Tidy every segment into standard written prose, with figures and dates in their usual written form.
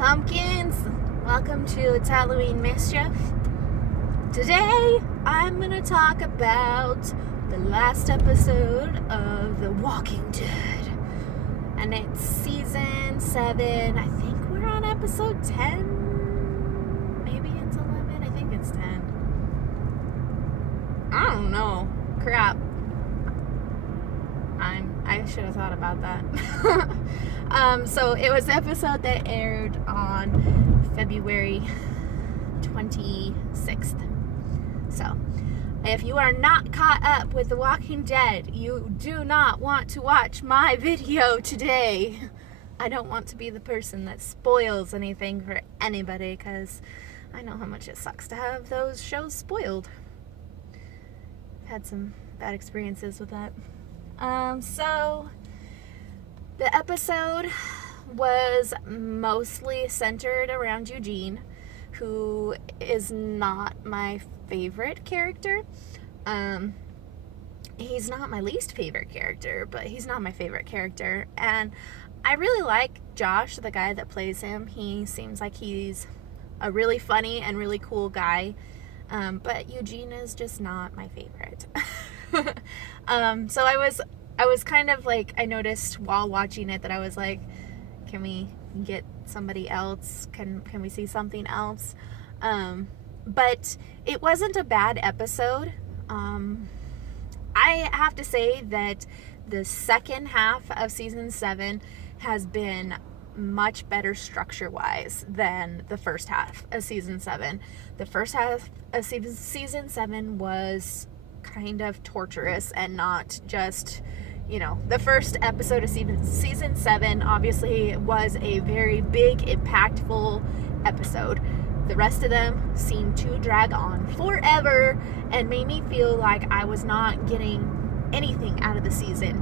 Pumpkins, welcome to It's Halloween Mischief. Today, I'm going to talk about the last episode of The Walking Dead. And it's season 7. I think we're on episode 10. Maybe it's 11. I think it's 10. I don't know. Crap. I should have thought about that. So it was the episode that aired on February 26th. So if you are not caught up with The Walking Dead, you do not want to watch my video today. I don't want to be the person that spoils anything for anybody, because I know how much it sucks to have those shows spoiled. I've had some bad experiences with that. So the episode was mostly centered around Eugene, who is not my favorite character. He's not my least favorite character, but he's not my favorite character. And I really like Josh, the guy that plays him. He seems like he's a really funny and really cool guy. But Eugene is just not my favorite. So I was kind of like, I noticed while watching it that I was like, can we get somebody else? Can we see something else? But it wasn't a bad episode. I have to say that the second half of season 7 has been much better structure-wise than the first half of season 7. The first half of season 7 was kind of torturous and not just, the first episode of season 7 obviously was a very big, impactful episode. The rest of them seemed to drag on forever and made me feel like I was not getting anything out of the season.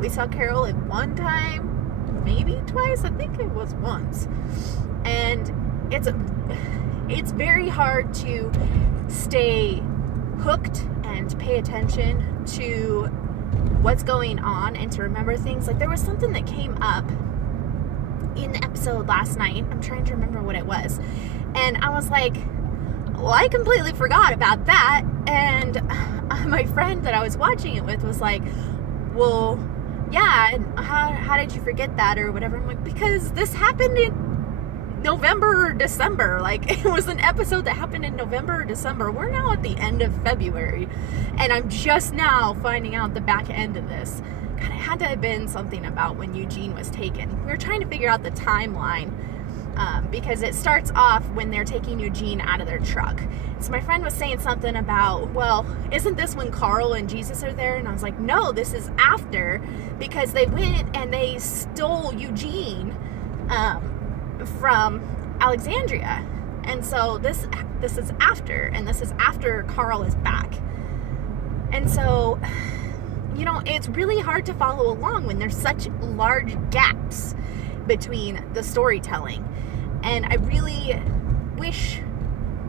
We saw Carol at one time, maybe twice, I think it was once. And it's very hard to stay hooked and pay attention to what's going on and to remember things. Like, there was something that came up in the episode last night. I'm trying to remember what it was. And I was like, well, I completely forgot about that. And my friend that I was watching it with was like, well, yeah, and how did you forget that or whatever? I'm like, because this happened in November or December. Like, it was an episode that happened in November or December. We're now at the end of February, and I'm just now finding out the back end of this. God, it had to have been something about when Eugene was taken. We were trying to figure out the timeline, because it starts off when they're taking Eugene out of their truck. So my friend was saying something about, well, isn't this when Carl and Jesus are there? And I was like, no, this is after, because they went and they stole Eugene from Alexandria. And so this is after, and this is after Carl is back. And so, it's really hard to follow along when there's such large gaps between the storytelling. And I really wish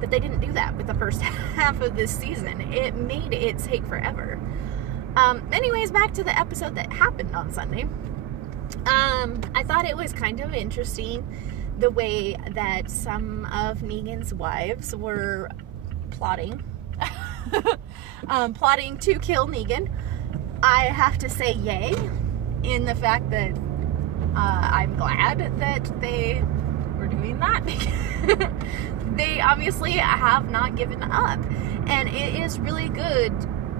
that they didn't do that with the first half of this season. It made it take forever. Anyways, back to the episode that happened on Sunday. I thought it was kind of interesting the way that some of Negan's wives were plotting to kill Negan. I have to say yay in the fact that I'm glad that they were doing that. They obviously have not given up, and it is really good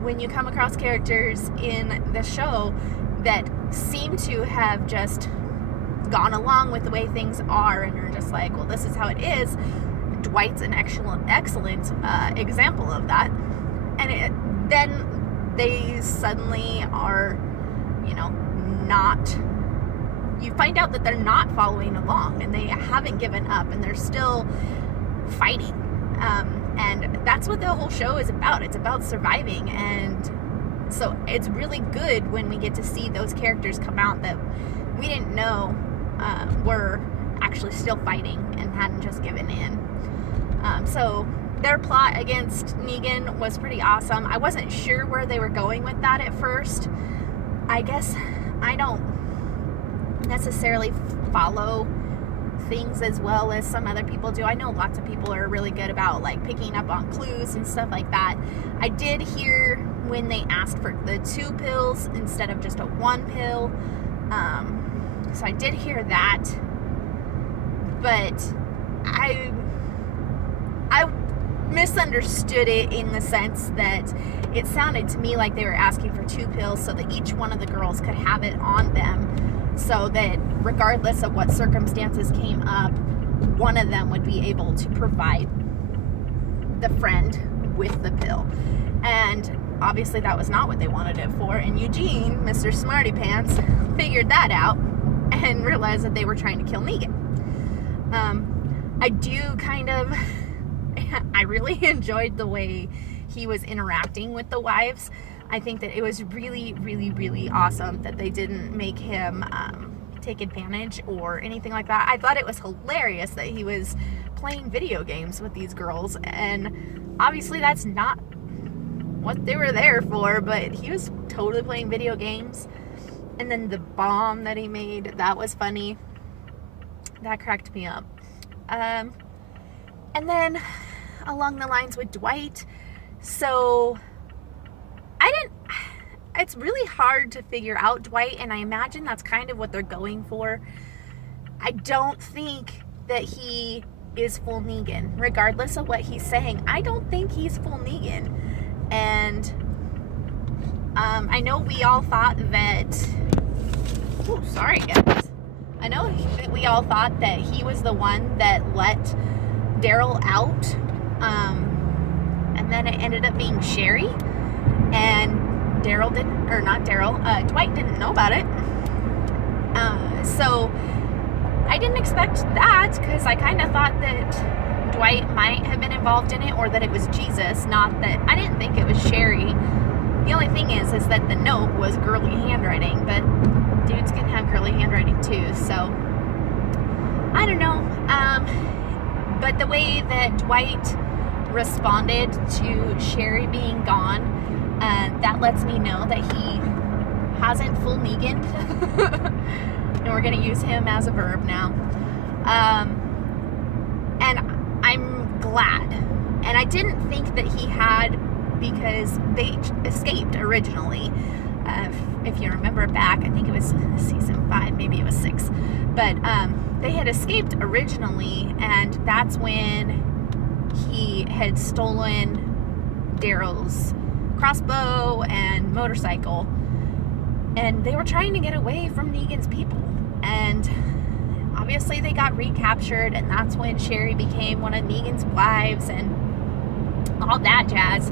when you come across characters in the show that seem to have just gone along with the way things are and are just like, well, this is how it is. Dwight's an excellent example of that. And then they suddenly are, not, you find out that they're not following along and they haven't given up and they're still fighting. And that's what the whole show is about. It's about surviving. And so it's really good when we get to see those characters come out that we didn't know were actually still fighting and hadn't just given in. So their plot against Negan was pretty awesome. I wasn't sure where they were going with that at first. I guess I don't necessarily follow things as well as some other people do. I know lots of people are really good about like picking up on clues and stuff like that. I did hear when they asked for the 2 pills instead of just a 1 pill. So I did hear that, but I misunderstood it in the sense that it sounded to me like they were asking for 2 pills so that each one of the girls could have it on them, so that regardless of what circumstances came up, one of them would be able to provide the friend with the pill. And obviously that was not what they wanted it for, and Eugene, Mr. Smarty Pants, figured that out and realized that they were trying to kill Negan. I really enjoyed the way he was interacting with the wives. I think that it was really, really, really awesome that they didn't make him take advantage or anything like that. I thought it was hilarious that he was playing video games with these girls, and obviously that's not what they were there for, but he was totally playing video games. And then the bomb that he made, that was funny. That cracked me up. And then along the lines with Dwight, so it's really hard to figure out Dwight, and I imagine that's kind of what they're going for. I don't think that he is full Negan, regardless of what he's saying. I don't think he's full Negan. And I know we all thought that, oh, sorry guys. I know that we all thought that he was the one that let Daryl out, and then it ended up being Sherry, and Dwight didn't know about it. So I didn't expect that, because I kind of thought that Dwight might have been involved in it, or that it was Jesus, not that, I didn't think it was Sherry. The only thing is that the note was girly handwriting, but dudes can have girly handwriting too, so I don't know. But the way that Dwight responded to Sherry being gone, that lets me know that he hasn't full Negan. And we're going to use him as a verb now. And I'm glad. And I didn't think that he had, because they escaped originally. If you remember back, I think it was season 5, maybe it was 6. But they had escaped originally, and that's when he had stolen Daryl's crossbow and motorcycle. And they were trying to get away from Negan's people. And obviously they got recaptured, and that's when Sherry became one of Negan's wives and all that jazz.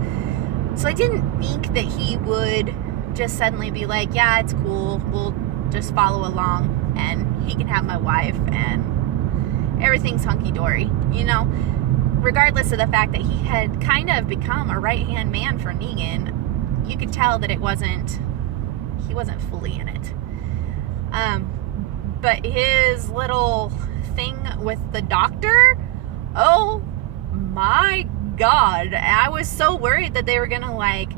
So I didn't think that he would just suddenly be like, yeah, it's cool, we'll just follow along and he can have my wife and everything's hunky-dory, you know? Regardless of the fact that he had kind of become a right-hand man for Negan, you could tell that he wasn't fully in it. But his little thing with the doctor, oh my God, I was so worried that they were gonna like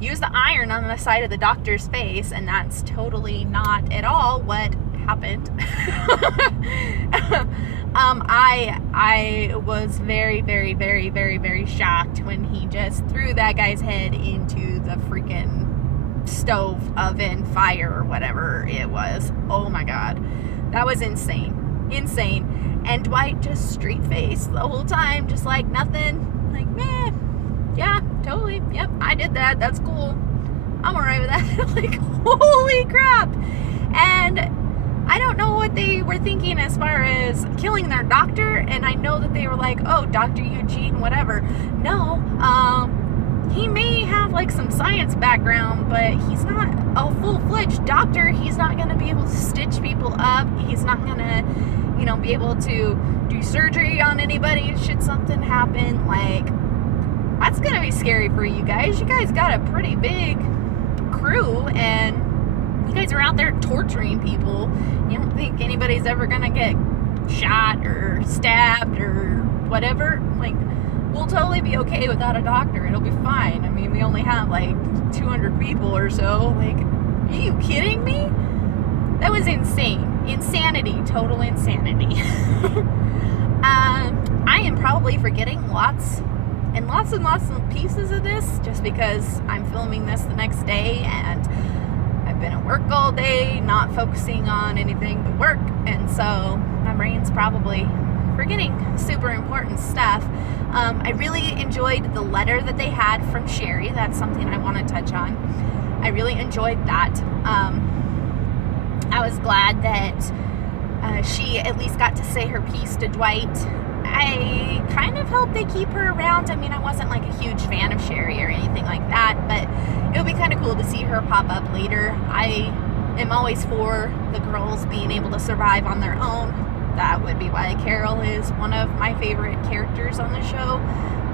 use the iron on the side of the doctor's face, and that's totally not at all what happened. I was very, very, very, very, very shocked when he just threw that guy's head into the freaking stove, oven, fire, or whatever it was. Oh my God, that was insane. And Dwight just straight faced the whole time, just like nothing. Like, man, yeah, totally, yep, I did that, that's cool, I'm alright with that. Like, holy crap. And I don't know what they were thinking as far as killing their doctor, and I know that they were like, oh, Dr. Eugene, whatever. No, he may have like some science background, but he's not a full-fledged doctor. He's not going to be able to stitch people up. He's not going to, be able to do surgery on anybody should something happen. Like, that's going to be scary for you guys. You guys got a pretty big crew, and you guys are out there torturing people. You don't think anybody's ever going to get shot or stabbed or whatever? Like, we'll totally be okay without a doctor. It'll be fine. I mean, we only have like 200 people or so. Like, are you kidding me? That was insane. insanity, total insanity. I am probably forgetting lots and lots of pieces of this just because I'm filming this the next day and I've been at work all day, not focusing on anything but work, and so my brain's probably forgetting super important stuff. I really enjoyed the letter that they had from Sherry. That's something I want to touch on. I really enjoyed that. I was glad that she at least got to say her piece to Dwight. I kind of hope they keep her around. I mean, I wasn't like a huge fan of Sherry or anything like that, but it would be kind of cool to see her pop up later. I am always for the girls being able to survive on their own. That would be why Carol is one of my favorite characters on the show.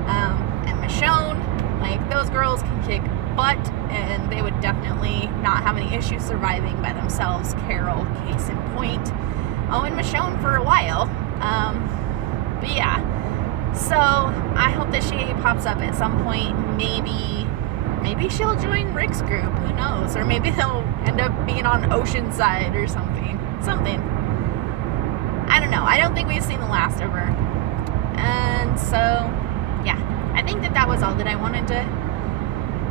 And Michonne, like, those girls can kick butt, and they would definitely not have any issues surviving by themselves. Carol, case in point. Oh, and Michonne for a while. But yeah, so I hope that she pops up at some point. Maybe she'll join Rick's group, who knows, or maybe they'll end up being on Oceanside or something. I don't know. I don't think we've seen the last of her. And so yeah, I think that was all that I wanted to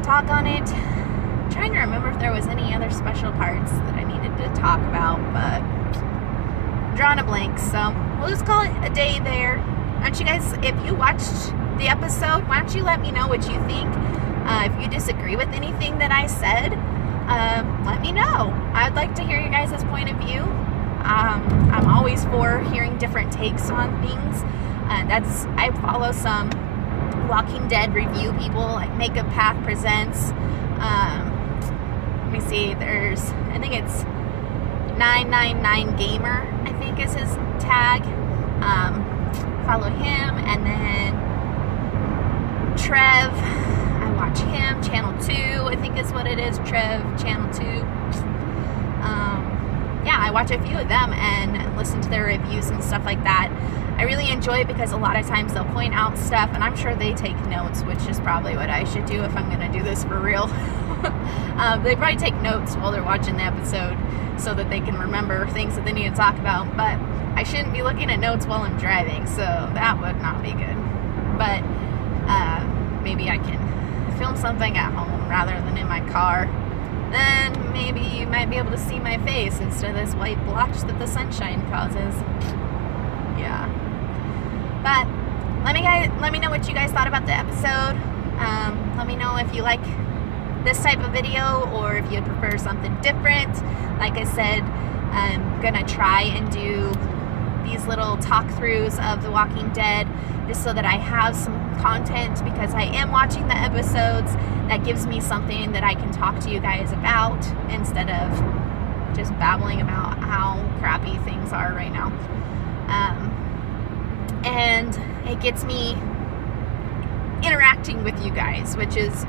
talk on it. I'm trying to remember if there was any other special parts that I needed to talk about, but I'm drawing a blank, so we'll just call it a day there. Why don't you guys, if you watched the episode, why don't you let me know what you think? If you disagree with anything that I said, let me know. I'd like to hear your guys' point of view. I'm always for hearing different takes on things. I follow some Walking Dead review people, like Makeup Path Presents. Let me see, I think it's 999 Gamer, I think is his tag. Follow him, and then Trev, I watch him, Channel 2, I think is what it is, Trev, Channel 2. Yeah, I watch a few of them and listen to their reviews and stuff like that. I really enjoy it because a lot of times they'll point out stuff, and I'm sure they take notes, which is probably what I should do if I'm going to do this for real. They probably take notes while they're watching the episode so that they can remember things that they need to talk about, but I shouldn't be looking at notes while I'm driving, so that would not be good. But maybe I can film something at home rather than in my car. Then maybe you might be able to see my face instead of this white blotch that the sunshine causes. Yeah. But let me know what you guys thought about the episode. Let me know if you like this type of video or if you'd prefer something different. Like I said, I'm gonna try and do these little talk-throughs of The Walking Dead just so that I have some content, because I am watching the episodes. That gives me something that I can talk to you guys about instead of just babbling about how crappy things are right now. And it gets me interacting with you guys, which is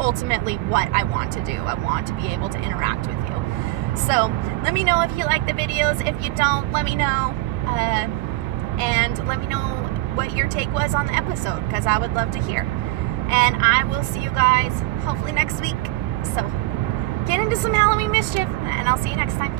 ultimately what I want to do. I want to be able to interact with you. So let me know if you like the videos. If you don't, let me know. And let me know what your take was on the episode, because I would love to hear. And I will see you guys hopefully next week. So get into some Halloween mischief, and I'll see you next time.